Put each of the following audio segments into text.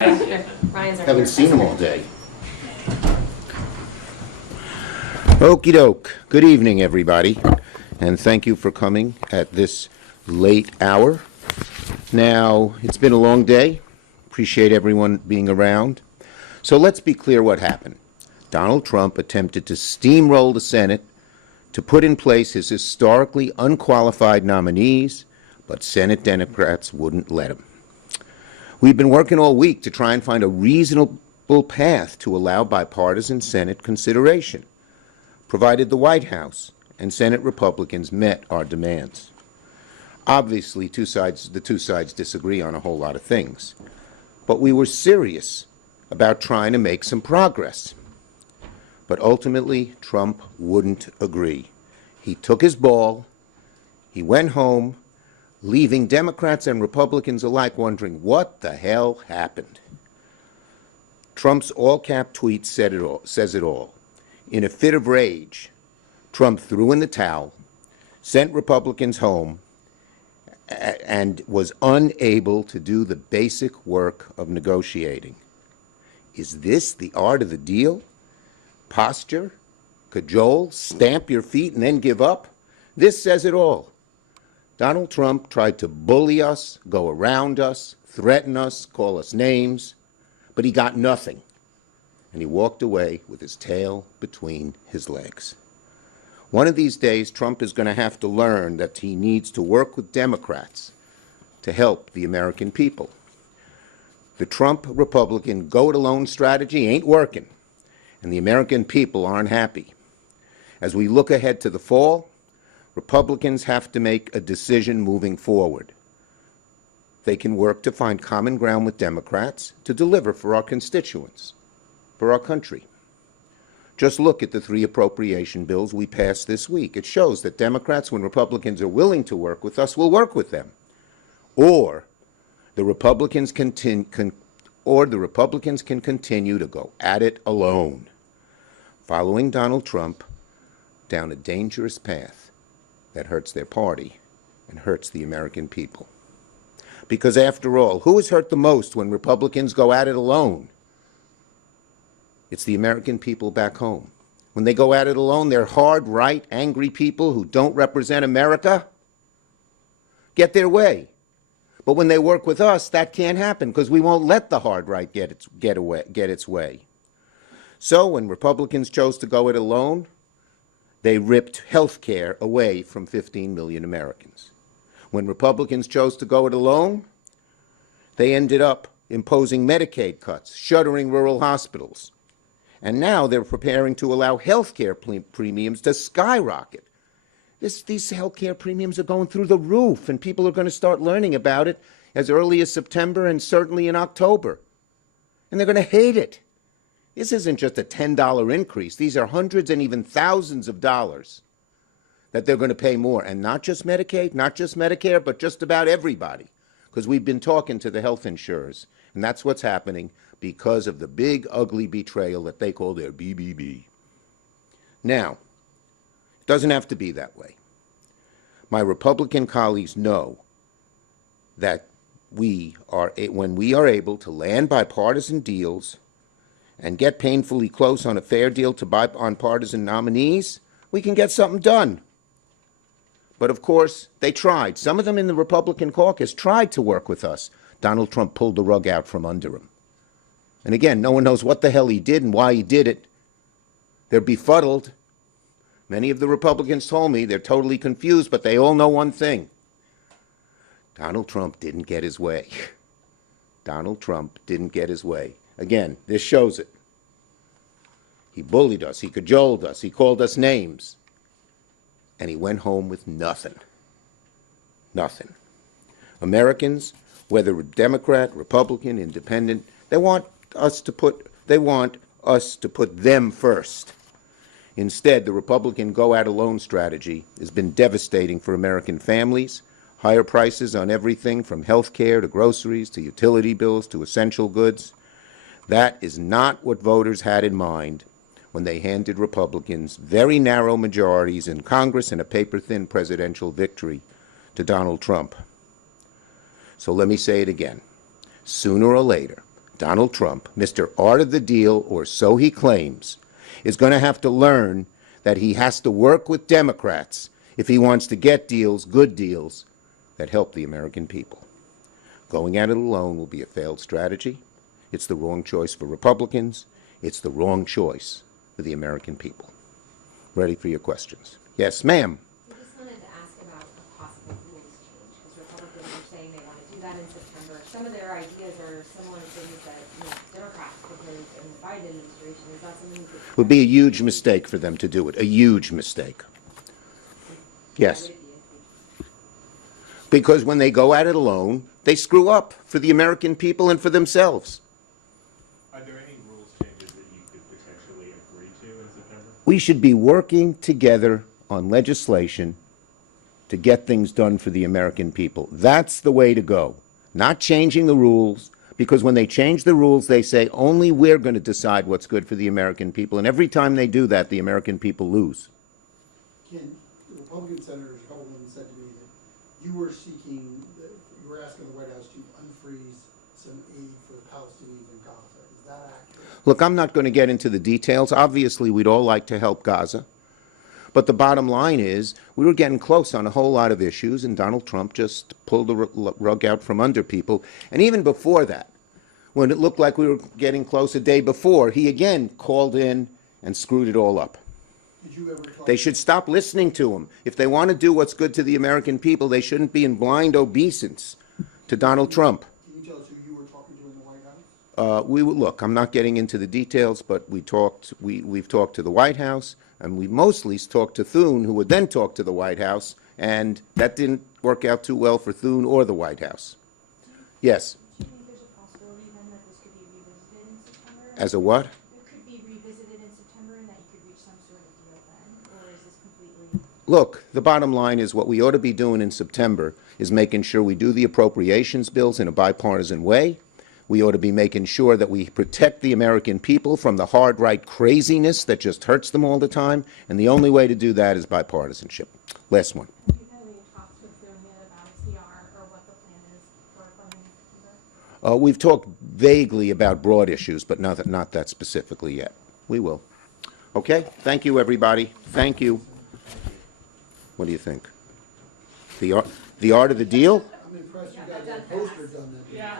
Haven't seen him all day. Okie doke. Good evening, everybody, and thank you for coming at this late hour. Now, it's been a long day. Appreciate everyone being around. So let's be clear what happened. Donald Trump attempted to steamroll the Senate to put in place his historically unqualified nominees, but Senate Democrats wouldn't let him. We've been working all week to try and find a reasonable path to allow bipartisan Senate consideration, provided the White House and Senate Republicans met our demands. Obviously, the two sides disagree on a whole lot of things, but we were serious about trying to make some progress. But ultimately, Trump wouldn't agree. He took his ball, he went home, leaving Democrats and Republicans alike wondering what the hell happened. Trump's all-cap tweet says it all. In a fit of rage, Trump threw in the towel, sent Republicans home, and was unable to do the basic work of negotiating. Is this the art of the deal? Posture, cajole, stamp your feet, and then give up? This says it all. Donald Trump tried to bully us, go around us, threaten us, call us names, but he got nothing. And he walked away with his tail between his legs. One of these days, Trump is going to have to learn that he needs to work with Democrats to help the American people. The Trump Republican go-it-alone strategy ain't working, and the American people aren't happy. As we look ahead to the fall, Republicans have to make a decision moving forward. They can work to find common ground with Democrats to deliver for our constituents, for our country. Just look at the 3 appropriation bills we passed this week. It shows that Democrats, when Republicans are willing to work with us, will work with them. Or the Republicans can continue to go at it alone, following Donald Trump down a dangerous path that hurts their party and hurts the American people. Because after all, who is hurt the most when Republicans go at it alone? It's the American people back home. When they go at it alone, they're hard, right, angry people who don't represent America get their way. But when they work with us, that can't happen because we won't let the hard right get its way. So when Republicans chose to go it alone, they ripped health care away from 15 million Americans. When Republicans chose to go it alone, they ended up imposing Medicaid cuts, shuttering rural hospitals. And now they're preparing to allow health care premiums to skyrocket. These health care premiums are going through the roof, and people are going to start learning about it as early as September and certainly in October. And they're going to hate it. This isn't just a $10 increase. These are hundreds and even thousands of dollars that they're going to pay more. And not just Medicaid, not just Medicare, but just about everybody. Because we've been talking to the health insurers. And that's what's happening because of the big, ugly betrayal that they call their BBB. Now, it doesn't have to be that way. My Republican colleagues know that when we are able to land bipartisan deals and get painfully close on a fair deal to bipartisan nominees, we can get something done. But of course, they tried. Some of them in the Republican caucus tried to work with us. Donald Trump pulled the rug out from under him. And again, no one knows what the hell he did and why he did it. They're befuddled. Many of the Republicans told me they're totally confused, but they all know one thing. Donald Trump didn't get his way. Donald Trump didn't get his way. Again, this shows it. He bullied us, he cajoled us, he called us names, and he went home with nothing. Nothing. Americans, whether Democrat, Republican, Independent, they want us to put them first. Instead, the Republican go-at-alone strategy has been devastating for American families. Higher prices on everything from health care to groceries to utility bills to essential goods. That is not what voters had in mind when they handed Republicans very narrow majorities in Congress and a paper-thin presidential victory to Donald Trump. So let me say it again. Sooner or later, Donald Trump, Mr. Art of the Deal, or so he claims, is going to have to learn that he has to work with Democrats if he wants to get deals, good deals, that help the American people. Going at it alone will be a failed strategy. It's the wrong choice for Republicans. It's the wrong choice for the American people. Ready for your questions. Yes, ma'am. I just wanted to ask about a possible rules change, because Republicans are saying they want to do that in September. Some of their ideas are similar to things that Democrats proposed in the Biden administration. Is that something that It would be a huge mistake for them to do it, a huge mistake. Yes. Because when they go at it alone, they screw up for the American people and for themselves. Are there any rules changes that you could potentially agree to in September? We should be working together on legislation to get things done for the American people. That's the way to go. Not changing the rules, because when they change the rules, they say only we're going to decide what's good for the American people. And every time they do that, the American people lose. Ken, the Republican Senator Coleman said to me that you were you were asking the White House to unfreeze some aid for the Palestinians in Gaza. Is that accurate? Look, I'm not going to get into the details. Obviously, we'd all like to help Gaza. But the bottom line is we were getting close on a whole lot of issues, and Donald Trump just pulled the rug out from under people. And even before that, when it looked like we were getting close a day before, he again called in and screwed it all up. Did you ever talk They should stop listening to him. If they want to do what's good to the American people, they shouldn't be in blind obeisance to Donald Trump. Can you tell us who you were talking to in the White House? Look, I'm not getting into the details, but we've talked to the White House, and we mostly talked to Thune, who would then talk to the White House, and that didn't work out too well for Thune or the White House. Yes. Do you think there's a possibility then that this could be revisited in September? As a what? It could be revisited in September and that you could reach some sort of deal then? Or is this completely... Look, the bottom line is what we ought to be doing in September is making sure we do the appropriations bills in a bipartisan way. We ought to be making sure that we protect the American people from the hard right craziness that just hurts them all the time. And the only way to do that is bipartisanship. Last one. Have you had any talks with them yet about CR or what the plan is for funding in September? We've talked vaguely about broad issues, but not that specifically yet. We will. Okay? Thank you, everybody. Thank you. What do you think? The art of the deal? I'm impressed you got that poster done then. Yeah.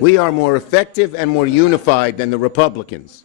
We are more effective and more unified than the Republicans.